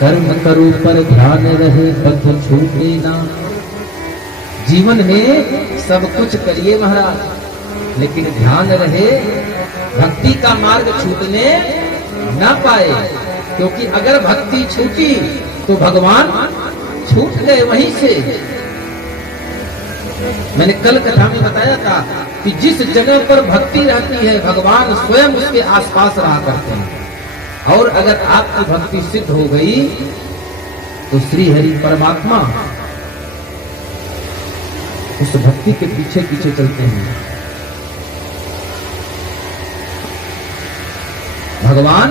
कर्म करो पर ध्यान रहे पथ छूटे ना। जीवन में सब कुछ करिए महाराज, लेकिन ध्यान रहे भक्ति का मार्ग छूटने ना पाए, क्योंकि अगर भक्ति छूटी तो भगवान छूट गए वहीं से। मैंने कल कथा में बताया था कि जिस जगह पर भक्ति रहती है भगवान स्वयं उसके आसपास रहा करते हैं। और अगर आपकी भक्ति सिद्ध हो गई तो श्री हरि परमात्मा उस भक्ति के पीछे पीछे चलते हैं। भगवान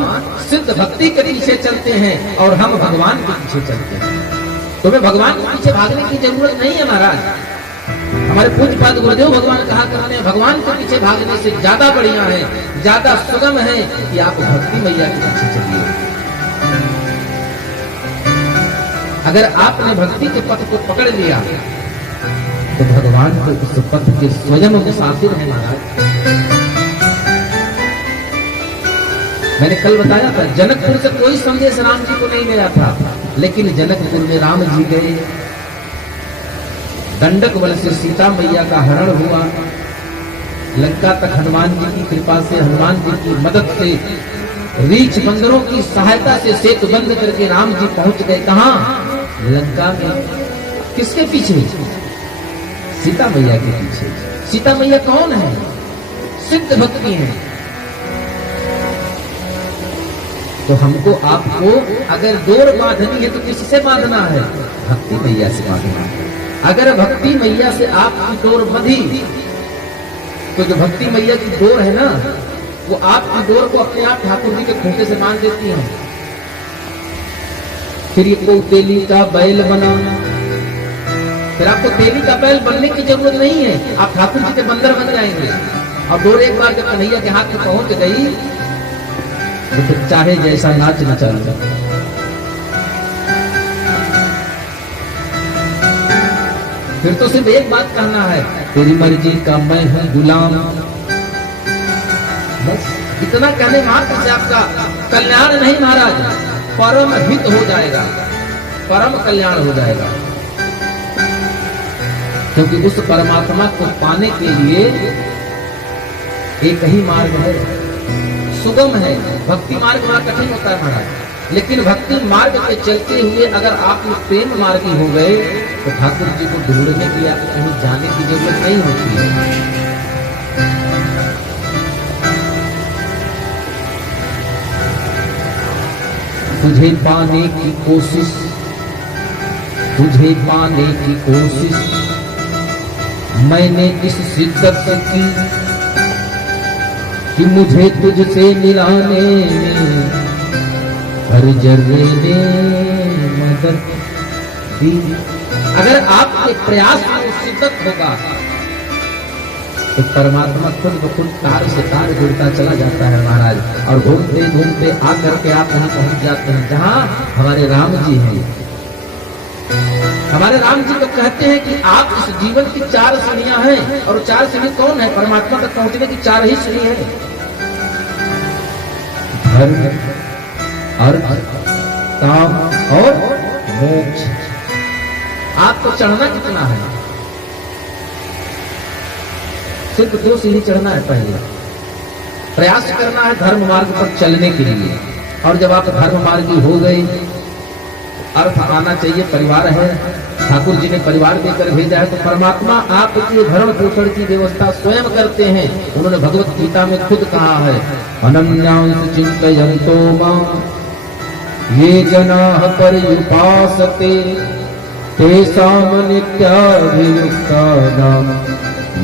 सिद्ध भक्ति के पीछे चलते हैं और हम भगवान के पीछे चलते हैं। तुम्हें भगवान के पीछे भागने की जरूरत नहीं है महाराज। हमारे पूज्य पाद गुरुदेव भगवान कहा करते हैं भगवान के पीछे भागने से ज्यादा बढ़िया है, ज्यादा सुगम है कि आप भक्ति मैया के पीछे चलिए। अगर आपने भक्ति के पथ को पकड़ लिया तो भगवान को उस पथ के स्वयं मुसाफिर है महाराज। मैंने कल बताया था जनकपुर से कोई संदेश राम जी को नहीं मिला था, लेकिन जनकपुर में राम जी गए। दंडक बल से सीता मैया का हरण हुआ। लंका तक हनुमान जी की कृपा से, हनुमान जी की मदद से, रीछ बंदरों की सहायता से सेतु बंद करके राम जी पहुंच गए। कहां? लंका में। किसके पीछे? सीता मैया के पीछे। सीता मैया कौन है? सिद्ध भक्ति है। तो हमको आपको अगर डोर बांधनी है तो किससे बांधना है? भक्ति मैया से बांधना है। अगर भक्ति मैया से आपकी डोर बंधी तो जो भक्ति मैया की डोर है ना, वो आपकी डोर को अपने आप ठाकुर जी के खूंटे से बांध देती है। फिर ये को तेली का बैल बना, फिर आपको तेली का बैल बनने की जरूरत नहीं है, आप ठाकुर जी के बंदर बन जाएंगे। अब डोर एक बार जब कन्हैया के हाथ में पहुंच गई तो फिर चाहे जैसा नाच नचा लो। फिर तो सिर्फ एक बात कहना है, तेरी मर्जी का मैं हूं गुलाम। बस इतना कहने मात्र से आपका कल्याण नहीं महाराज, परम हित हो जाएगा, परम कल्याण हो जाएगा। क्योंकि उस परमात्मा को पाने के लिए एक ही मार्ग है, सुगम है। भक्ति मार्ग बड़ा कठिन होता है महाराज, लेकिन भक्ति मार्ग पे चलते हुए अगर आप प्रेम मार्गी हो गए तो ठाकुर जी को ढूंढने के लिए कहीं जाने की जरूरत नहीं होती है। तुझे पाने की कोशिश, तुझे पाने की कोशिश मैंने इस शिद्दत से की कि मुझे तुझसे मिलाने में हर जर्रे ने मदद दी। अगर आपके प्रयास में शिद्दत होगा तो परमात्मा खुद ब खुद तार से तार जुड़ता चला जाता है महाराज, और घूमते घूमते आकर के आप वहां पहुंच जाते हैं जहां हमारे राम जी हैं। हमारे राम जी तो कहते हैं कि आप इस जीवन की 4 सीढ़ियां हैं, और 4 सीढ़ी कौन है? परमात्मा तक पहुंचने की 4 ही सीढ़ी है। धर्म, अर्थ, काम और मोक्ष। आपको चढ़ना कितना है? सिर्फ 2 सीढ़ी चढ़ना है। पहले प्रयास करना है धर्म मार्ग पर चलने के लिए, और जब आप धर्म मार्गी हो गए, अर्थ आना चाहिए। परिवार है, ठाकुर जी ने परिवार देकर भेजा है, तो परमात्मा आपके भरण पोषण की व्यवस्था स्वयं करते हैं। उन्होंने भगवत गीता में खुद कहा है, अनन्यांस चिंतयन्तो मां ये जनाः पर्युपासते तेषां नित्याभियुक्तानां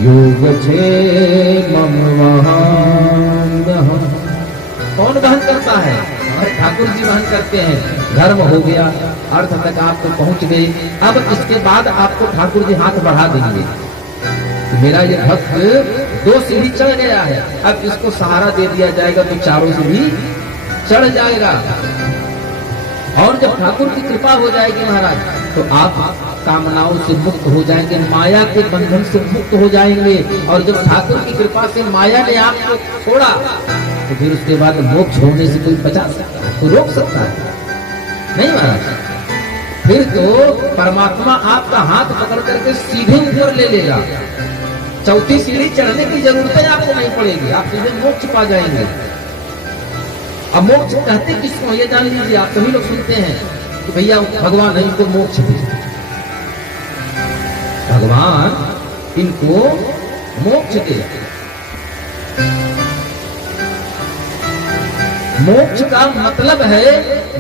योगक्षेमं वहाम्यहम्। कौन वहन करता है? हमारे ठाकुर जी वहन करते हैं। धर्म हो गया, अर्थ तक आपको पहुंच गए। अब इसके बाद आपको ठाकुर जी हाथ बढ़ा देंगे। मेरा ये भक्त 2 सीढ़ी चढ़ गया है, अब इसको सहारा दे दिया जाएगा तो 4 सीढ़ी चढ़ जाएगा। और जब ठाकुर की कृपा हो जाएगी महाराज, तो आप कामनाओं से मुक्त हो जाएंगे, माया के बंधन से मुक्त हो जाएंगे। और जब ठाकुर की कृपा से माया ने आपको छोड़ा तो फिर उसके बाद मोक्ष होने से कोई बचा सकता है? कोई रोक सकता है? नहीं महाराज। फिर तो परमात्मा आपका हाथ पकड़ करके सीधे ऊपर ले लेगा, चौथी सीढ़ी चढ़ने की जरूरत है आपको नहीं पड़ेगी, आप सीधे मोक्ष पा जाएंगे। अब मोक्ष कहते किसको ये जान लीजिए, आप सभी लोग सुनते हैं कि भैया भगवान है इनको मोक्ष दे, भगवान इनको मोक्ष दे। मोक्ष का मतलब है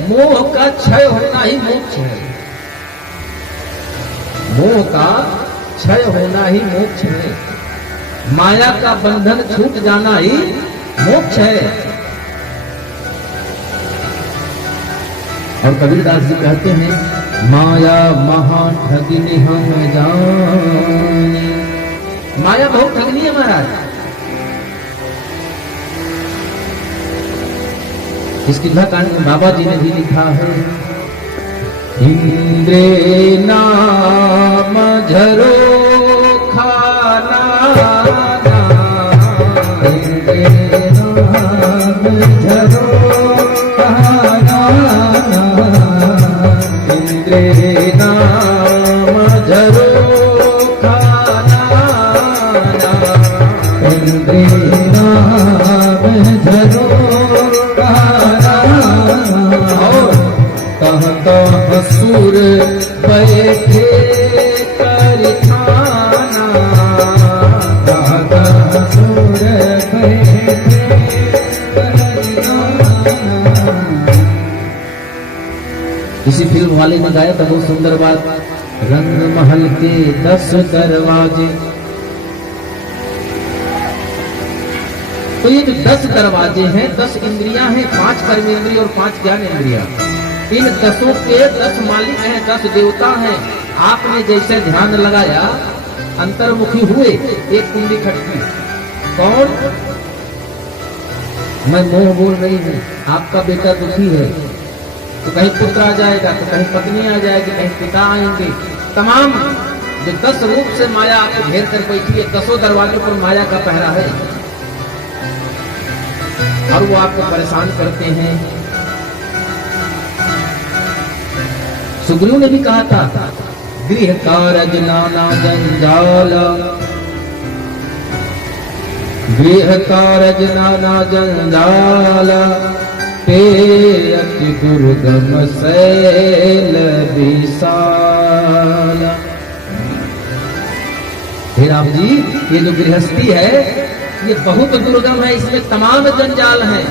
मोह का क्षय होना ही मोक्ष है, मोह का क्षय होना ही मोक्ष है, माया का बंधन छूट जाना ही मोक्ष है। और कबीरदास जी कहते हैं माया महान ठगिनी हम जाने, माया बहुत ठगनी है महाराज। इस किल्ला कांड में बाबा जी ने भी लिखा है, इंद्रे नाम झरो खाना, इंद्रे नाम झरो खाना, इंद्रे नाम झरो खाना, इंद्रे नाम झरो असुर बैठे कर खाना, असुर बैठे कर खाना। किसी फिल्म वाले ने गाया था बहुत सुंदर बात, रंग महल के 10 दरवाजे। तो ये जो 10 दरवाजे हैं, 10 इंद्रियां हैं, 5 कर्मेंद्रिय और 5 ज्ञान इंद्रियां। इन 10 के 10 मालिक हैं, 10 देवता हैं। आपने जैसे ध्यान लगाया अंतर्मुखी हुए, एक कुंडी खटकी, कौन? मैं मोह बोल रही हूँ, आपका बेटा दुखी है तो कहीं पुत्र आ जाएगा, तो कहीं पत्नी आ जाएगी, कहीं पिता आएंगे। तमाम जो 10 रूप से माया आपको घेर कर बैठी है, 10 दरवाजों पर माया का पहरा है और वो आपको परेशान करते हैं। सुग्रीव ने भी कहा था, गृह कारज नाना जंजाल, गृह कारज नाना जंजाल, ते अति दुर्गम शैल विशाल। हे राम जी, ये जो गृहस्थी है ये बहुत दुर्गम है, इसमें तमाम जंजाल हैं।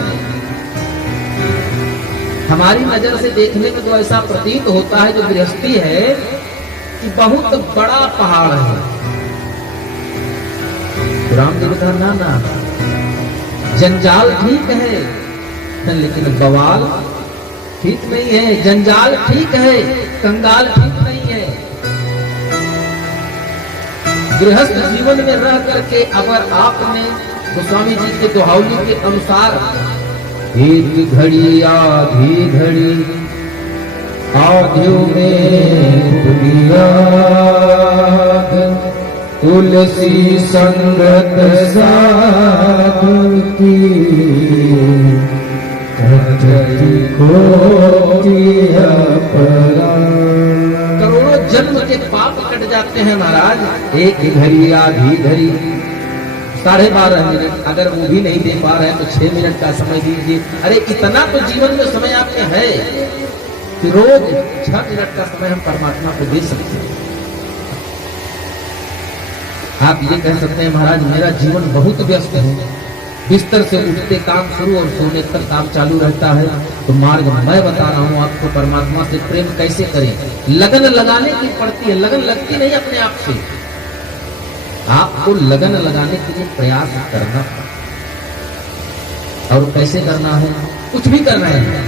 हमारी नजर से देखने में तो ऐसा प्रतीत होता है जो गृहस्थी है कि बहुत बड़ा पहाड़ है। राम जी ने कहा ना ना, जंजाल ठीक है लेकिन बवाल ठीक नहीं है, जंजाल ठीक है कंगाल ठीक नहीं है। गृहस्थ जीवन में रह करके अगर आपने गोस्वामी जी के दोहावली के अनुसार एक घड़ी आधी घड़ी आधियों में बुनियाद, तुलसी संगत साधु की करोड़ों जन्म के पाप कट जाते हैं महाराज। एक घड़ी आधी घड़ी 12.5 मिनट, अगर वो भी नहीं दे पा रहे हैं तो 6 मिनट का समय दीजिए। अरे इतना तो जीवन में समय आपके है कि रोज 6 मिनट का समय हम परमात्मा को दे सकते हैं। आप ये कह सकते हैं महाराज मेरा जीवन बहुत व्यस्त है, बिस्तर से उठते काम शुरू और सोने तक काम चालू रहता है। तो मार्ग मैं बता रहा हूँ आपको, परमात्मा से प्रेम कैसे करें। लगन लगाने की पड़ती है, लगन लगती नहीं अपने आप से, आपको लगन लगाने के लिए प्रयास करना। और कैसे करना है? कुछ भी कर रहे हैं,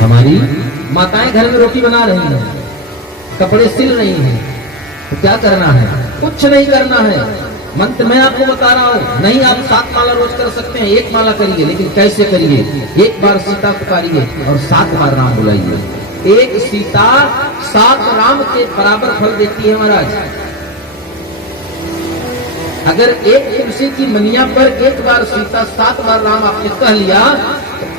हमारी माताएं घर में रोटी बना रही हैं, कपड़े सिल रही हैं, तो क्या करना है? कुछ नहीं करना है। मंत्र मैं आपको बता रहा हूँ, नहीं आप 7 माला रोज कर सकते हैं, 1 माला करिए, लेकिन कैसे करिए? 1 बार सीता पुकारिए और 7 बार राम बुलाइए। 1 सीता 7 राम के बराबर फल देती है महाराज। अगर 1 तुलसी की मनिया पर 1 बार सीता 7 बार राम आपने कह लिया, तो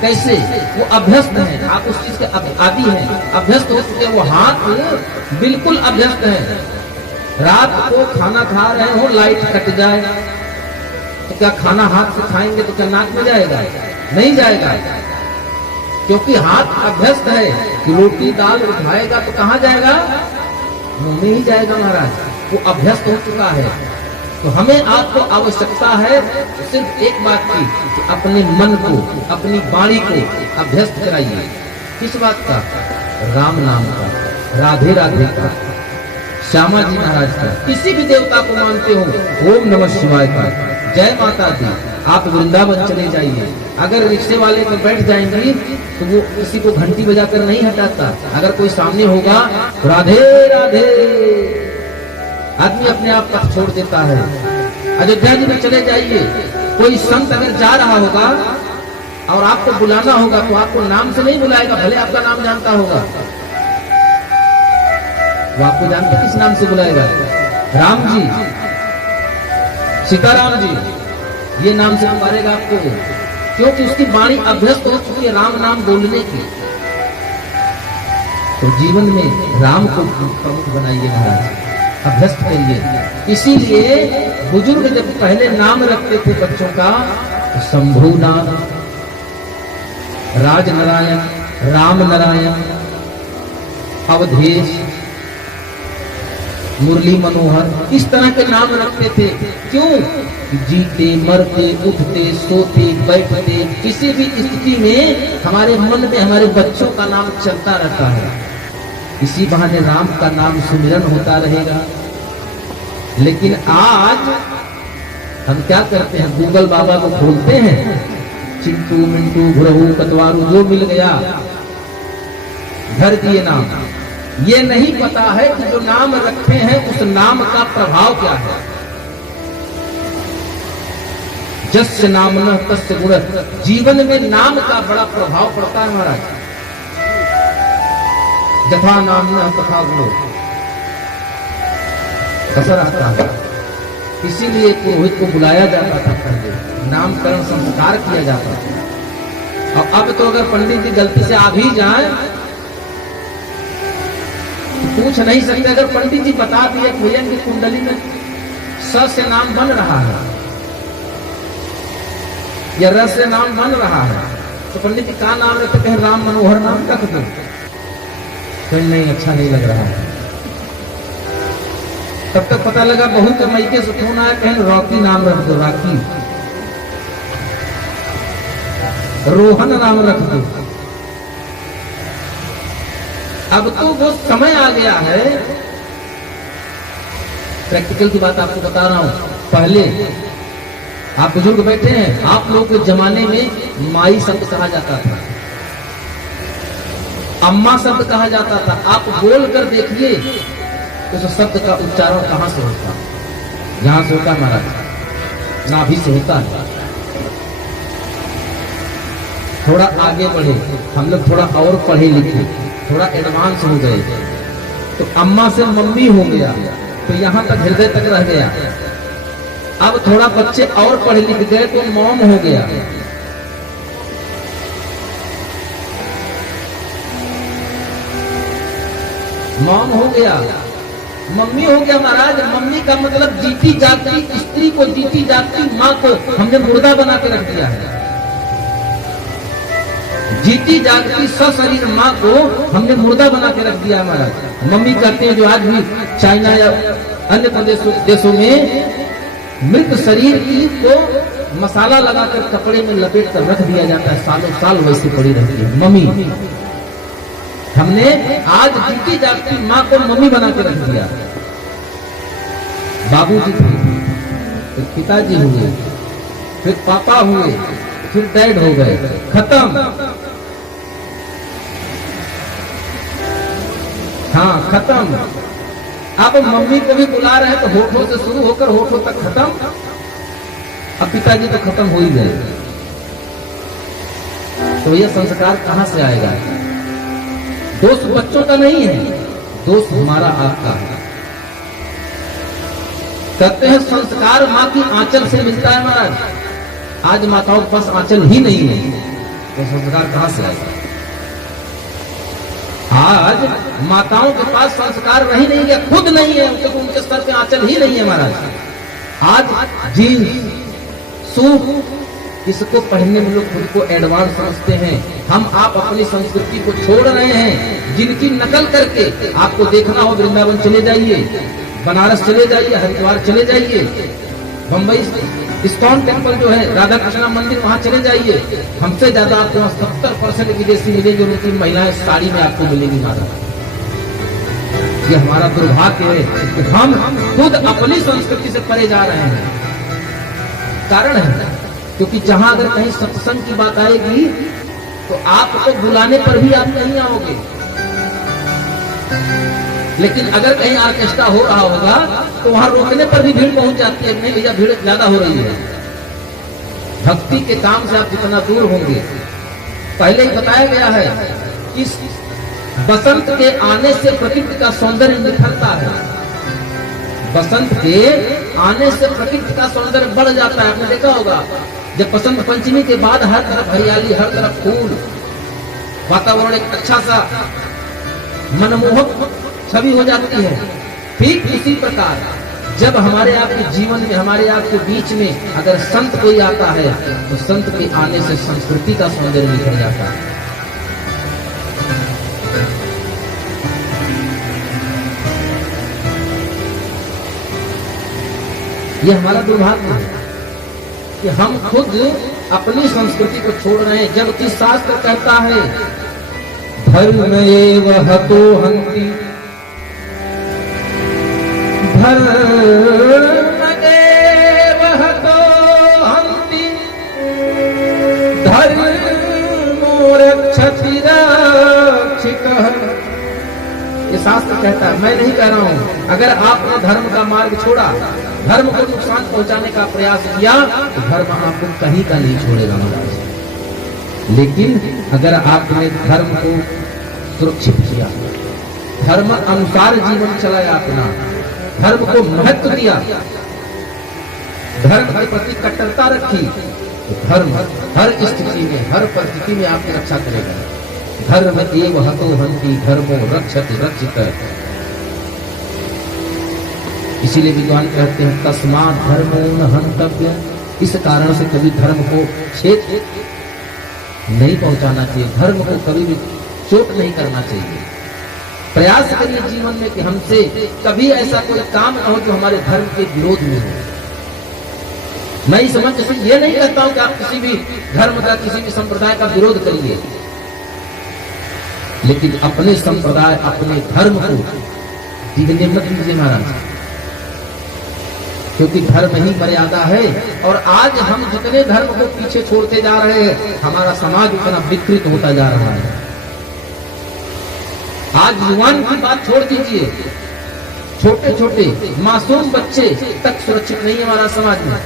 कैसे? वो अभ्यस्त है, आप उस चीज के आदी हैं, अभ्यस्त हो चुके, वो हाथ बिल्कुल अभ्यस्त है। रात को खाना खा रहे हो, लाइट कट जाए तो क्या खाना हाथ से खाएंगे तो क्या नाक में जाएगा? नहीं जाएगा, क्योंकि हाथ अभ्यस्त है कि रोटी दाल उठाएगा तो कहां जाएगा? मुंह में ही जाएगा महाराज। वो अभ्यस्त हो चुका है। तो हमें आपको आवश्यकता है सिर्फ एक बात की कि अपने मन को, अपनी वाणी को अभ्यस्त कराइए। किस बात का? राम नाम का, राधे राधे का, श्यामा जी महाराज का, किसी भी देवता को मानते हो, ओम नमः शिवाय का, जय माता दी। आप वृंदावन चले जाइए, अगर रिक्शे वाले पर बैठ जाएंगी तो वो किसी को घंटी बजाकर नहीं हटाता। अगर कोई सामने होगा राधे राधे, आदमी अपने आप पथ छोड़ देता है। अयोध्या जी में चले जाइए, कोई संत अगर जा रहा होगा और आपको बुलाना होगा तो आपको नाम से नहीं बुलाएगा, भले आपका नाम जानता होगा, वो आपको जानते किस नाम से बुलाएगा? राम जी, सीताराम जी, ये नाम से पुकारेगा आपको, क्योंकि उसकी वाणी अभ्यस्त हो चुकी है राम नाम बोलने की। तो जीवन में राम को प्रमुख बनाइए महाराज, अभ्यस्त करिए। इसीलिए बुजुर्ग जब पहले नाम रखते थे बच्चों का, तो शंभु नाम, राज नारायण, राम नारायण, अवधेश, मुरली मनोहर, इस तरह के नाम रखते थे। क्यों? जीते मरते उठते सोते बैठते किसी भी स्थिति में हमारे मन में हमारे बच्चों का नाम चलता रहता है। इसी बहाने राम का नाम सुमिरन होता रहेगा। लेकिन आज हम क्या करते हैं? गूगल बाबा को खोलते हैं, चिंटू मिंटू घुरहू कतवारू जो मिल गया घर दिए नाम। ये नहीं पता है कि जो नाम रखे हैं उस नाम का प्रभाव क्या है। जस्य नामनः तस्य गुणः, जीवन में नाम का बड़ा प्रभाव पड़ता है महाराज। जथा नामनः तथा गुणो, असर आता है। इसीलिए पुरोहित को बुलाया जाता था पहले, नामकरण संस्कार किया जाता था। और अब तो अगर पंडित जी गलती से आ भी जाए पूछ नहीं सकते। अगर पंडित जी बता दिए भैया की कुंडली में स से नाम बन रहा है या र से नाम बन रहा है, तो पंडित जी का नाम रखते? कहीं राम मनोहर नाम रख दो, कहीं नहीं, अच्छा नहीं लग रहा है। तब तक पता लगा बहुत मैके से फोन आया, कहीं रॉकी नाम रख दो, रॉकी, रोहन नाम रख दो। अब तो वो समय आ गया है, प्रैक्टिकल की बात आपको बता रहा हूं। पहले आप बुजुर्ग बैठे हैं, आप लोगों के जमाने में माई शब्द कहा जाता था, अम्मा शब्द कहा जाता था। आप बोल कर देखिए उस शब्द का उच्चारण कहां से होता? यहां से होता महाराज, नाभि से होता है। थोड़ा आगे बढ़े, हम लोग थोड़ा और पढ़े लिखे, थोड़ा एडवांस हो गए, तो अम्मा से मम्मी हो गया, तो यहां तक हृदय तक रह गया। अब थोड़ा बच्चे और पढ़े लिख गए तो मॉम हो गया। मॉम हो गया, मम्मी हो गया महाराज। मम्मी का मतलब जीती जागती स्त्री को, जीती जागती माँ को हमने मुर्दा बना के रख दिया है। जीती जागती सशरीर माँ को हमने मुर्दा बना के रख दिया महाराज। मम्मी कहते हैं जो आज भी चाइना या अन्य देशों में मृत शरीर की को मसाला लगाकर कपड़े में लपेट कर रख दिया जाता है, सालों साल वैसे पड़ी रहती है मम्मी। हमने आज जीती जागती माँ को मम्मी बना के रख दिया। बाबूजी थे, फिर पिताजी हुए, फिर पापा हुए, फिर डैड हो गए, खत्म। हाँ खत्म। अब मम्मी को भी बुला रहे हैं तो होठों से शुरू होकर होठों तक खत्म। अब पिताजी तो खत्म हो ही गए, तो यह संस्कार कहां से आएगा? दोष बच्चों का नहीं है, दोष हमारा आपका है। कहते हैं संस्कार माँ की आंचल से मिलता है महाराज। आज माताओं के पास आंचल ही नहीं है, तो संस्कार कहां से आएगा? आज माताओं के पास संस्कार रही नहीं है, खुद नहीं है, उनके तो उनके सर पे आंचल ही नहीं है महाराज। आज जीन्स सूट इसको पहनने में लोग खुद को एडवांस समझते हैं। हम आप अपनी संस्कृति को छोड़ रहे हैं, जिनकी नकल करके आपको देखना हो वृंदावन चले जाइए, बनारस चले जाइए, हरिद्वार चले जाइए, बंबई इस्कॉन टेम्पल जो है, राधा कृष्ण मंदिर, वहां चले जाइए, हमसे ज्यादा आपको 70% विदेशी मिलेंगे, उनकी महिलाएं साड़ी में आपको मिलेंगी महाराज। ये हमारा दुर्भाग्य है कि हम खुद अपनी संस्कृति से परे जा रहे हैं। कारण है क्योंकि जहां अगर कहीं सत्संग की बात आएगी तो आपको बुलाने पर भी आप नहीं आओगे, लेकिन अगर कहीं ऑर्केस्ट्रा हो रहा होगा तो वहां रोकने पर भी भीड़ पहुंच जाती है, नहीं भैया भीड़ ज्यादा हो रही है। भक्ति के काम से आप जितना दूर होंगे, पहले ही बताया गया है कि बसंत के आने से प्रकृति का सौंदर्य निखरता है। बसंत के आने से प्रकृति का सौंदर्य बढ़ जाता है। आपने देखा होगा जब बसंत पंचमी के बाद हर तरफ हरियाली, हर तरफ फूल, वातावरण एक अच्छा सा मनमोहक छवि हो जाती है। ठीक इसी प्रकार जब हमारे आपके जीवन में, हमारे आपके बीच में अगर संत कोई आता है तो संत के आने से संस्कृति का सौंदर्य निखर जाता है। ये हमारा दुर्भाग्य है कि हम खुद अपनी संस्कृति को छोड़ रहे हैं, जबकि शास्त्र कहता है धर्म एव हतो हन्ति, धर्म एव हतो हन्ति, धर्मो रक्षति रक्षितः। ये शास्त्र कहता है, मैं नहीं कह रहा हूं। अगर आपने धर्म का मार्ग छोड़ा, धर्म को नुकसान पहुंचाने का प्रयास किया तो धर्म आपको कहीं का नहीं छोड़ेगा महाराज। लेकिन अगर आपने धर्म को सुरक्षित किया, धर्म अनुसार जीवन चलाया, अपना धर्म को महत्व दिया, धर्म के प्रति कट्टरता रखी, तो धर्म हर स्थिति में, हर परिस्थिति में आपकी रक्षा करेगा। धर्म एव हतो हन्ति, धर्मो रक्षति रक्षितः। इसीलिए विद्वान कहते हैं तस्मात् धर्मो न हन्तव्य। इस कारण से कभी धर्म को छेद नहीं पहुंचाना चाहिए, धर्म को कभी भी चोट नहीं करना चाहिए। प्रयास करिए जीवन में कि हमसे कभी ऐसा कोई काम न हो जो हमारे धर्म के विरोध में हो। मैं इस मंच से ये नहीं कहता हूं कि आप किसी भी धर्म का, किसी भी संप्रदाय का विरोध करिए, लेकिन अपने संप्रदाय, अपने धर्म को दिखने मत दीजिए महाराज, क्योंकि धर्म ही मर्यादा है। और आज हम जितने धर्म को पीछे छोड़ते जा रहे हैं, हमारा समाज उतना विकृत होता जा रहा है। आज युवान की बात छोड़ दीजिए, छोटे छोटे मासूम बच्चे तक सुरक्षित नहीं है हमारा समाज में।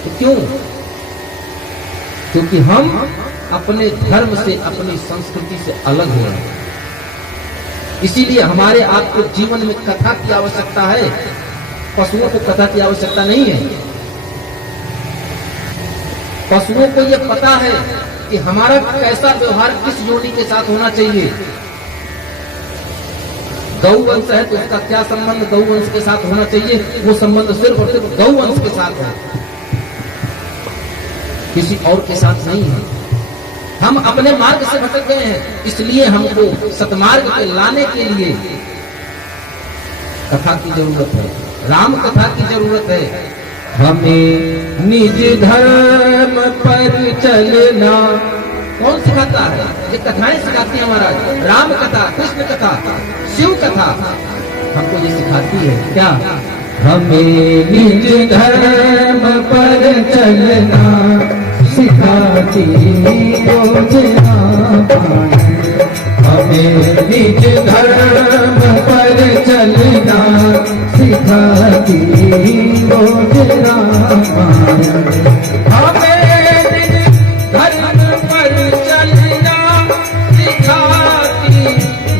तो क्यों? क्योंकि हम अपने धर्म से, अपनी संस्कृति से अलग हो रहे हैं। इसीलिए हमारे आपको जीवन में कथा की आवश्यकता है, पशुओं को कथा की आवश्यकता नहीं है। पशुओं को यह पता है कि हमारा कैसा व्यवहार किस योनि के साथ होना चाहिए। गौवंश है तो उसका क्या संबंध गौवंश के साथ होना चाहिए, वो संबंध सिर्फ और सिर्फ गौवंश के साथ है, किसी और के साथ नहीं है। हम अपने मार्ग से भटक गए हैं, इसलिए हमको सतमार्ग पे लाने के लिए कथा की जरूरत है, राम कथा की जरूरत है। हमें निज धर्म पर चलना कौन सिखाता है? ये कथाएं सिखाती है महाराज। राम कथा, कृष्ण कथा, शिव कथा हमको ये सिखाती है क्या? हमें निज धर्म पर चलना सिखाती रोज रामायण। हमें निज धर्म पर चलना सिखाती रोज रामायण। हमें निज धर्म पर चलना सिखाती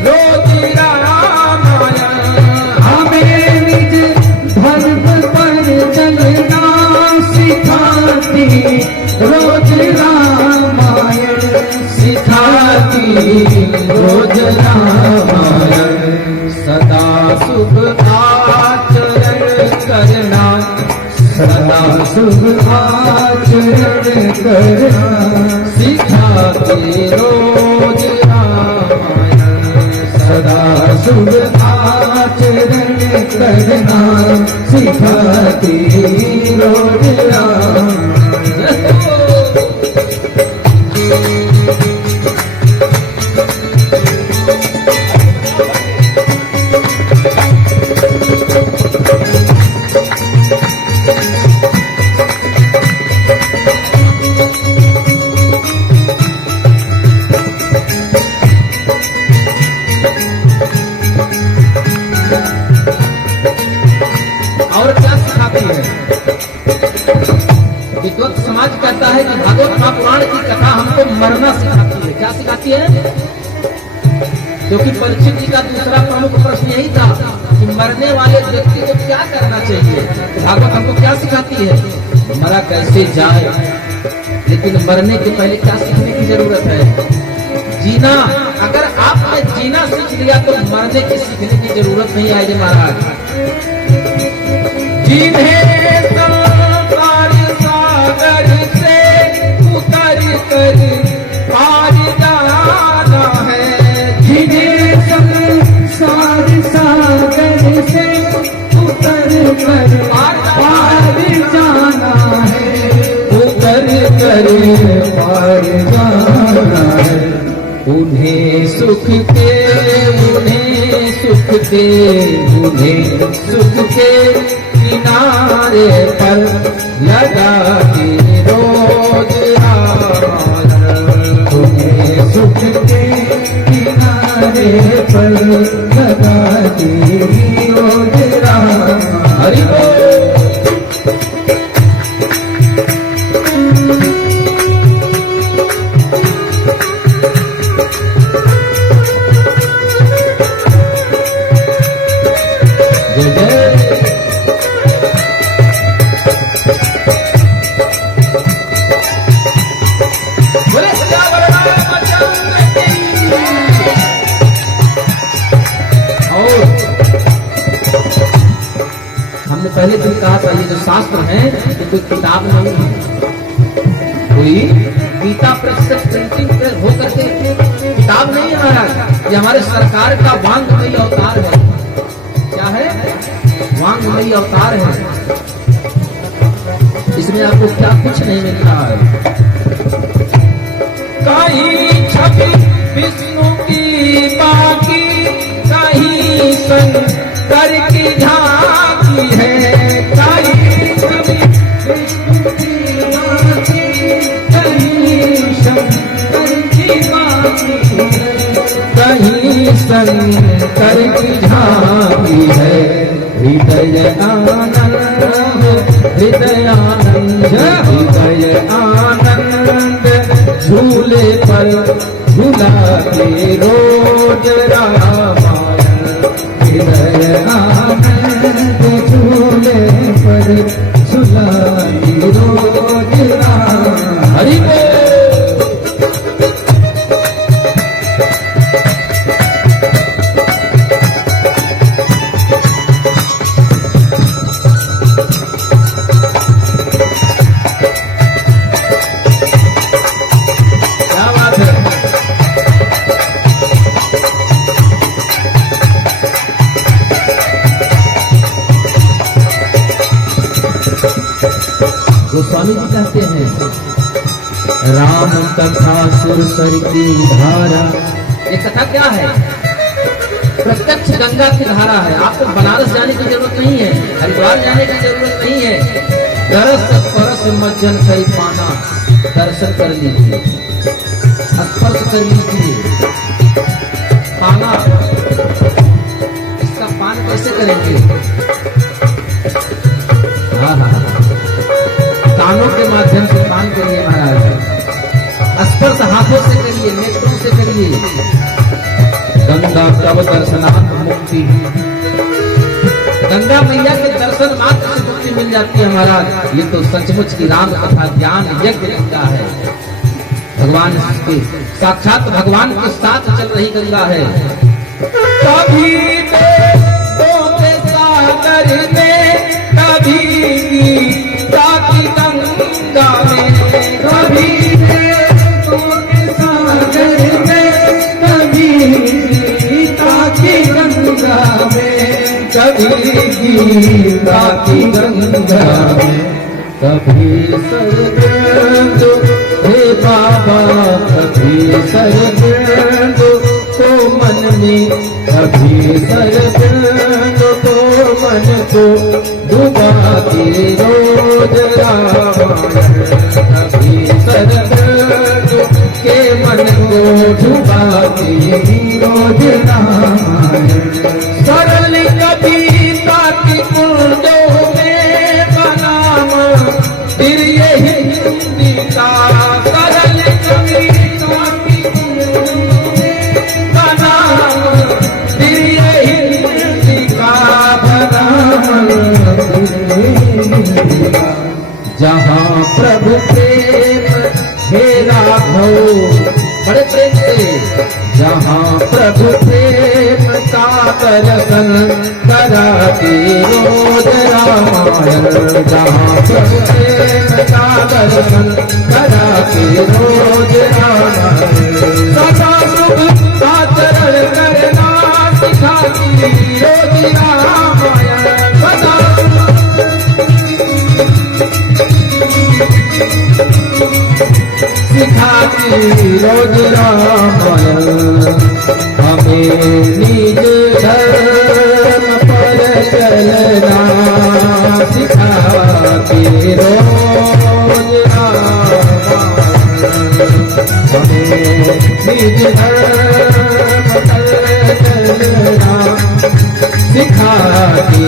रोज रामायण। हमें निज धर्म पर चलना सिखाती रोज रामायण। आचरण करना, सदा शुभ आचरण करना, सिखाते रोज रामायण। सदा शुभ आचरण करना, सिखाती रोज रामायण। और क्या सिखाती है? विद्वत समाज कहता है कि भागवत महापुराण की कथा हमको मरना सिखाती है। क्या सिखाती है? क्योंकि परीक्षित जी का दूसरा प्रमुख प्रश्न यही था कि मरने वाले व्यक्ति को क्या करना चाहिए। तो भागवत हमको क्या सिखाती है? मरा कैसे जाए, लेकिन मरने के पहले क्या सीखने की जरूरत है? जीना। अगर आपने जीना सीख लिया तो मरने की सीखने की जरूरत नहीं आएगी महाराज। जिन्हें संसार सागर से उतर कर पार जाना है, जिन्हें संसार सागर से उतर कर पार जाना है, उतर कर पार जाना है। उन्हें सुख के किनारे पर लगा के रोज रामायण। उन्हें सुख के किनारे पर लगा दी रोज रामायण। हरि बोल। जय जय। बोले सियावर रामचंद्र की। और हमने पहले दिन कहा था ये जो शास्त्र है ये कोई किताब नहीं है, कोई गीता प्रेस से प्रिंटिंग प्रेस होकर के किताब नहीं है महाराज। ये हमारे सरकार का वांग्मयी अवतार है। क्या है? वांग्मयी अवतार है। इसमें आपको क्या कुछ नहीं मिल रहा है। कहीं छवि विष्णु की बाकी, कहीं शंकर की झांकी है। कहीं छवि विष्णु की बाकी, कहीं शंकर की बाकी है। कहीं शंकर की झांकी है। हृदय आनंद, हृदय आनंद, हृदय आनंद झूले पर झूलाते रोज रामायण। हृदय आनंद झूले पर झूलाती रोज रामायण। हरि बोल। गोस्वामी जी कहते हैं राम कथा सुरसर की धारा। ये कथा क्या है? प्रत्यक्ष गंगा की धारा है। आपको बनारस जाने की जरूरत नहीं है, हरिद्वार जाने की जरूरत नहीं है। दरस परस मज्जन कई पाना, दर्शन कर लीजिए, स्पर्श कर लीजिए। पाना, इसका पान कैसे करेंगे? हाँ हाँ, कानों के माध्यम से पान करिए महाराज। स्पर्श हाथों से करिए, नेत्रों से करिए। गंगा कब दर्शनार्थ मुक्ति, गंगा मैया के दर्शन मात्र से मुक्ति मिल जाती है महाराज। ये तो सचमुच की राम कथा ज्ञान यज्ञ गंगा है। भगवान के साक्षात भगवान के साथ चल रही गंगा है। कभी कभी गीता की गंगा में, कभी सरगर्द हे बाबा, कभी सरगर्द को मन में, कभी सरगर्द को मन को डुबा के रोज रामायण, कभी सरगर्द के मन को डुबा के रोज रामायण। सरल कविता की कुंडों में बनाम फिर यही हिंदी का, सरल कविता की कुंडों में बनाम फिर यही हिंदी का बनाम। जहाँ प्रभु प्रेम हेरा हो, बड़े प्रेम से, जहाँ प्रभु प्रेम का दर्शन कराते रोज रामायण, जहाँ प्रभु प्रेम का दर्शन कराते रोज रामायण। सदा सुख आचरण करना सिखाती रोज रामायण, सदा सिखाती रोज रामायण। हमें निज धर्म पर चलना सिखाती रोज रामायण। हमें निज धर्म पर चलना सिखाती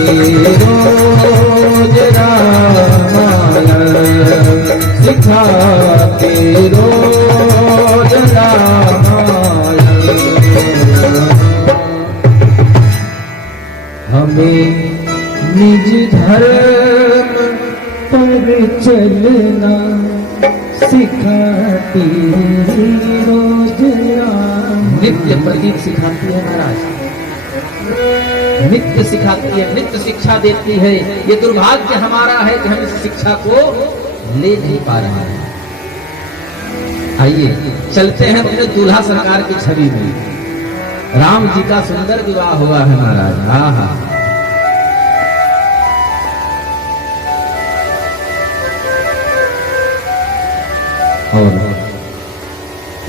रोज रामायण, सिखाती रोज रामायण। हमें निज धर्म पर चलना सिखाती रोज रामायण। नित्य प्रदीप सिखाती है महाराज, नित्य सिखाती है, नित्य शिक्षा देती है। ये दुर्भाग्य हमारा है कि हम इस शिक्षा को ले नहीं पा रहे हैं। आइए चलते हैं अपने दूल्हा सरकार की छवि में। राम जी का सुंदर विवाह हुआ है महाराज। हाँ हाँ, और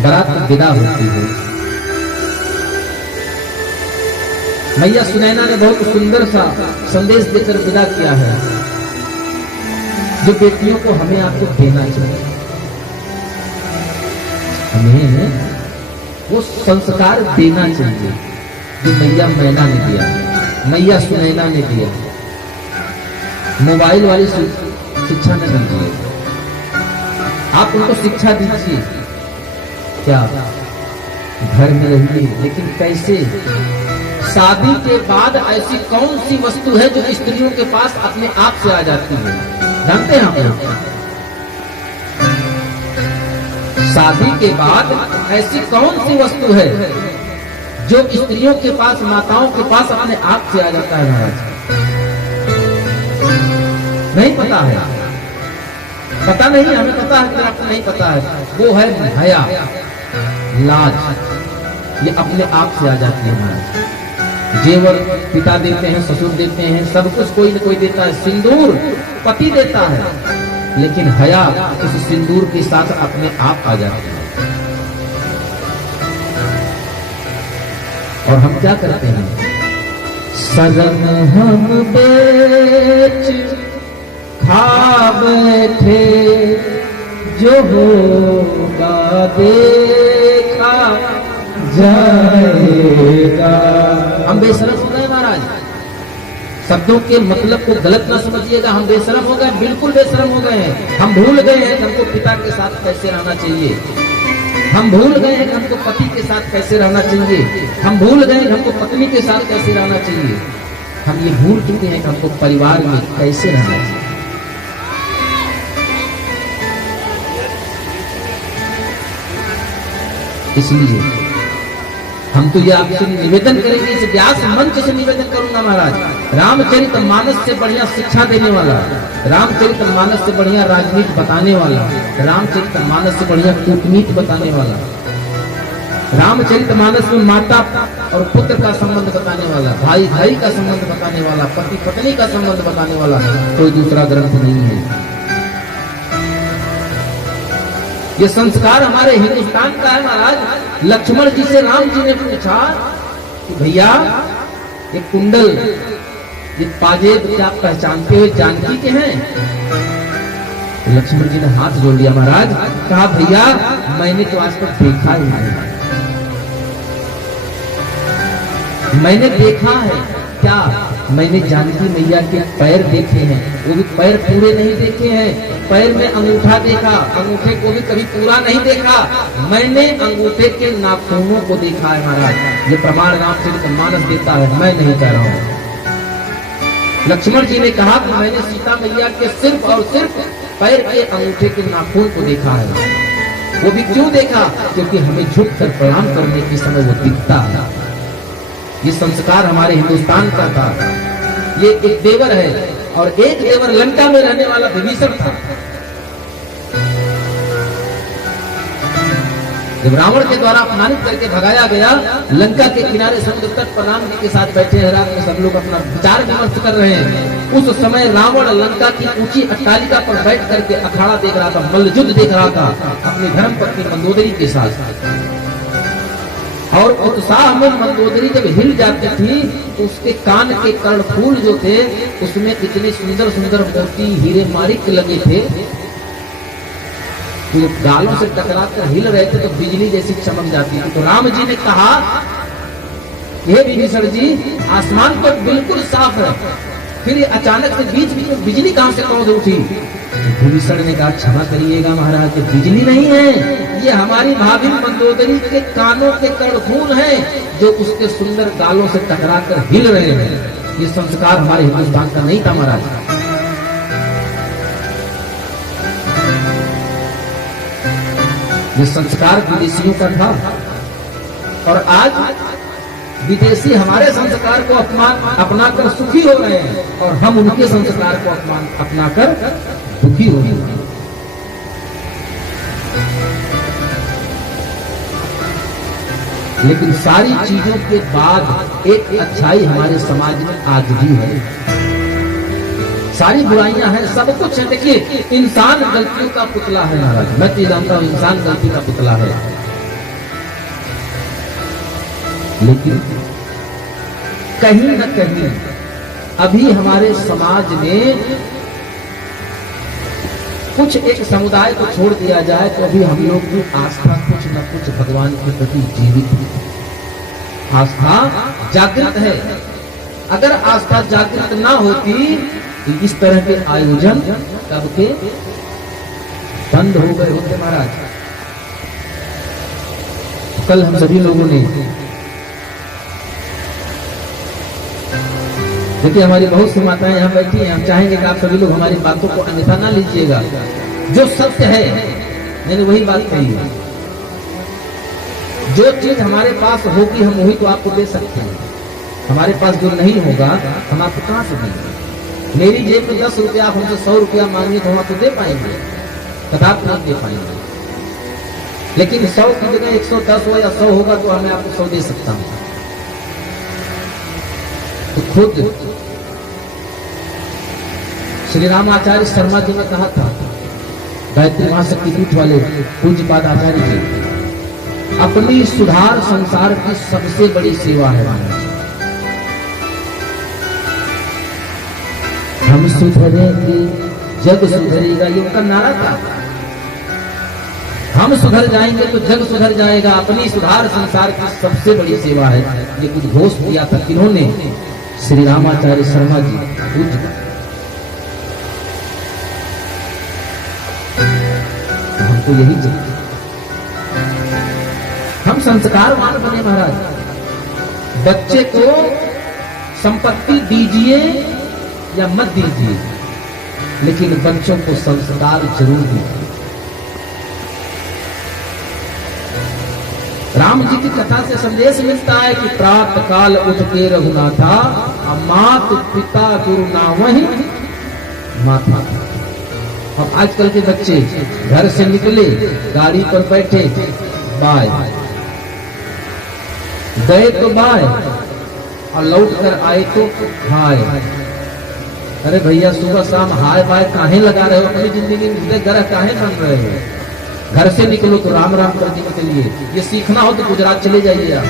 बारात विदा होती है। मैया सुनैना ने बहुत सुंदर सा संदेश देकर विदा किया है, जो बेटियों को हमें आपको देना चाहिए। हमें वो संस्कार देना चाहिए जो मैया मैना ने दिया, मैया सुनैना ने दिया। मोबाइल वाली शिक्षा नहीं दी, आप उनको शिक्षा दीजिए। क्या घर में रहिए, लेकिन कैसे? शादी के बाद ऐसी कौन सी वस्तु है जो स्त्रियों के पास अपने आप से आ जाती है? जानते हैं आप लोग? शादी के बाद ऐसी कौन सी वस्तु है जो स्त्रियों के पास, माताओं के पास अपने आप से आ जाता है महाराज? नहीं पता है, पता नहीं, हमें पता है कि आपको नहीं पता है। वो है हया, लाज। ये अपने आप से आ जाती है महाराज। जेवर पिता देते हैं, ससुर देते हैं, सब कुछ कोई न कोई देता है। सिंदूर पति देता है, लेकिन हया उस सिंदूर के साथ अपने आप आ जाती है। और हम क्या करते हैं? सजन हम बेच खा बैठे, जो होगा देखा जाएगा। हम बेशरम हो गए महाराज। शब्दों के मतलब को गलत ना समझिएगा। हम बेशरम हो गए, बिल्कुल बेशरम हो गए हैं। हम भूल गए हैं कि हमको पिता के साथ कैसे रहना चाहिए। हम भूल गए हैं कि हमको पति के साथ कैसे रहना चाहिए। हम भूल गए कि हमको पत्नी के साथ कैसे रहना चाहिए। हम ये भूल चुके हैं कि हमको परिवार में कैसे रहना चाहिए। इसलिए हम तो ये आपसे निवेदन करेंगे, इस व्यास मंच से निवेदन करूंगा महाराज। रामचरितमानस से बढ़िया शिक्षा देने वाला, रामचरितमानस से बढ़िया राजनीति बताने वाला, रामचरितमानस से बढ़िया कूटनीति बताने वाला रामचरितमानस में माता और पुत्र का संबंध बताने वाला, भाई भाई का संबंध बताने वाला, पति पत्नी का संबंध बताने वाला कोई दूसरा ग्रंथ नहीं है। ये संस्कार हमारे हिंदुस्तान का है महाराज। लक्ष्मण जी से राम जी ने पूछा कि भैया ये कुंडल, ये पाजेब क्या आप पहचानते हुए जानकी के हैं? तो लक्ष्मण जी ने हाथ जोड़ लिया महाराज, कहा भैया मैंने तो आज तक देखा ही नहीं। मैंने देखा है क्या? मैंने जानकी मैया के पैर देखे हैं, वो भी पैर पूरे नहीं देखे हैं। पैर में अंगूठा देखा, अंगूठे को भी कभी पूरा नहीं देखा। मैंने अंगूठे के नाखूनों को देखा है महाराज। ये प्रमाण रामचरितमानस देता है, मैं नहीं कह रहा हूं। लक्ष्मण जी ने कहा कि मैंने सीता मैया के सिर्फ और सिर्फ पैर के अंगूठे के नाखून को देखा है। वो भी क्यों देखा? क्योंकि हमें झुक कर प्रणाम करने के समय वो दिखता है। ये संस्कार हमारे हिंदुस्तान का था। ये एक देवर है और एक देवर लंका में रहने वाला विभीषण था। जब रावण के द्वारा अपमानित करके भगाया गया, लंका के किनारे समुद्र तट पर राम जी के साथ बैठे हैं, रात में सब लोग अपना विचार विमर्श कर रहे हैं। उस समय रावण लंका की ऊंची अट्टालिका पर बैठ करके अखाड़ा देख रहा था, मल्लयुद्ध देख रहा था अपनी धर्मपत्नी मंदोदरी के साथ। और उत्साह में मंदोदरी जब हिल जाती थी तो उसके कान के कर्णफूल जो थे उसमें इतने सुंदर सुंदर मोती हीरे माणिक लगे थे, जो गालों से टकराकर हिल रहे थे तो बिजली जैसी चमक जाती थी। तो राम जी ने कहा, हे विभीषण जी, आसमान तो बिल्कुल साफ है, फिर ये अचानक से बीच बीच में बिजली कहां से कौन उठी? विभीषण ने कहा, क्षमा करिएगा महाराज, ये बिजली नहीं है, ये हमारी भाभी मंदोदरी के कानों के कर्णफूल हैं जो उसके सुंदर गालों से टकराकर हिल रहे हैं। ये संस्कार हमारे हिंदुस्तान का नहीं था महाराज। ये संस्कार विदेशियों का था और आज विदेशी हमारे संस्कार को अपनाकर सुखी हो रहे हैं और हम उनके संस्कार को अपनाकर दुखी हो रहे हैं। लेकिन सारी चीजों के बाद एक अच्छाई हमारे समाज में आज भी है। सारी बुराइयां हैं, सब कुछ है। देखिए, इंसान गलतियों का पुतला है महाराज। मैं तो जानता हूं इंसान गलती का पुतला है, लेकिन कहीं न कहीं अभी हमारे समाज में कुछ एक समुदाय को छोड़ दिया जाए तो अभी हम लोग की आस्था कुछ न कुछ भगवान के प्रति जीवित है, आस्था जागृत है। अगर आस्था जागृत ना होती तो इस तरह के आयोजन कब के बंद हो गए होते महाराज। कल हम सभी लोगों ने देखिए, हमारी बहुत सी माताएं यहाँ बैठी हैं, हम चाहेंगे कि आप सभी लोग हमारी बातों को अन्यथा ना लीजिएगा। जो सत्य है मैंने वही बात कही है। जो चीज हमारे पास होगी हम वही तो आपको दे सकते हैं। हमारे पास जो नहीं होगा हम आपको कहां से देंगे? मेरी जेब में 10 रुपया, आप हमसे 100 रुपया मांगे तो हम आपको दे पाएंगे? कदापि नहीं दे पाएंगे। लेकिन 100 की जगह 110 हो या 100 होगा तो हमें आपको 100 दे सकता हूं। तो खुद श्री राम आचार्य शर्मा जी ने कहा था, गायत्री महाशक्ति पीठ वाले पूज्यपाद आचार्य जी, अपनी सुधार संसार की सबसे बड़ी सेवा है। हम सुधरेंगे जग सुधरेगा, ये उनका नारा था। हम सुधर जाएंगे तो जग सुधर जाएगा। अपनी सुधार संसार की सबसे बड़ी सेवा है। ये कुछ घोष दिया था किन्होंने? श्री रामाचार्य शर्मा जी पूज्य। हमको यही चाहिए, हम संस्कारवान बने महाराज। बच्चे को संपत्ति दीजिए या मत दीजिए, लेकिन बच्चों को संस्कार जरूर दीजिए। राम जी की कथा से संदेश मिलता है कि प्रातः काल उठ के रघुनाथा, मात पिता गुरु नावहि माता। अब आजकल के बच्चे घर से निकले, गाड़ी पर बैठे, बाय गए तो बाय और लौट कर आए तो हाय। अरे भैया सुबह शाम हाय बाय काहे लगा रहे हो? अपनी जिंदगी में गरह काहे बन रहे हो? घर से निकलो तो राम राम करके निकलिए। ये सीखना हो तो गुजरात चले जाइए। आप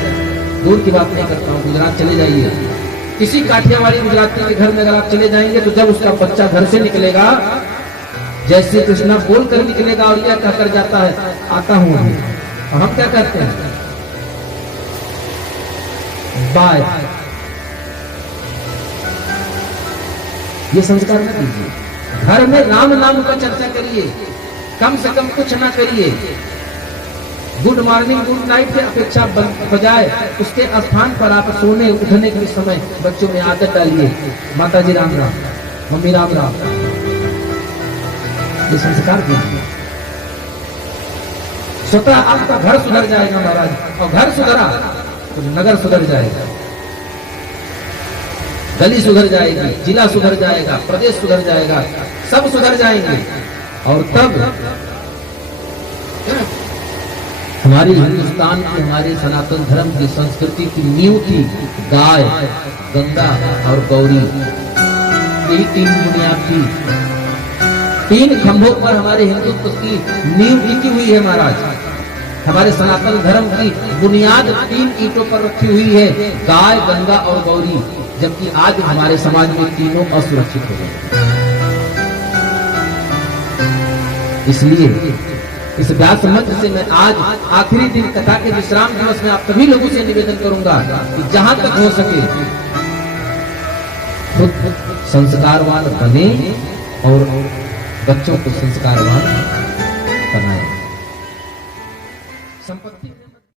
दूर की बात नहीं करता हूँ, गुजरात चले जाइए। किसी काठियावाड़ी गुजराती के घर में अगर आप चले जाएंगे तो जब उसका बच्चा घर से निकलेगा, जय श्री कृष्णा बोल कर निकलेगा और यह कहकर जाता है आता हूं अभी। और हम क्या कहते हैं? बाय। ये संस्कार न कीजिए। घर में राम नाम का चर्चा करिए, कम से कम कुछ ना करिए। गुड मॉर्निंग गुड नाइट के अपेक्षा बजाय उसके स्थान पर आप सोने उठने के समय बच्चों में आदत डालिए, माता जी राम राम, मम्मी राम राम। ये संस्कार कीजिए। स्वतः आपका घर सुधर जाएगा महाराज, और घर सुधरा तो नगर सुधर जाएगा, गली सुधर जाएगी, जिला सुधर जाएगा, प्रदेश सुधर जाएगा, सब सुधर जाएंगे। और तब हमारी हिंदुस्तान की, हमारे सनातन धर्म की संस्कृति की नींव थी गाय, गंगा और गौरी। यही तीन बुनियाद थी। तीन खंभों पर हमारे हिंदुत्व की नींव टिकी हुई है महाराज। हमारे सनातन धर्म की बुनियाद तीन ईंटों पर रखी हुई है, गाय, गंगा और गौरी। जबकि आज हमारे समाज में तीनों असुरक्षित हो गए। इसलिए इस व्यास मंच से मैं आज आखिरी दिन कथा के विश्राम दिवस में आप सभी लोगों से निवेदन करूंगा कि जहां तक हो सके खुद संस्कारवान बने और बच्चों को संस्कारवान बनाए। संपत्ति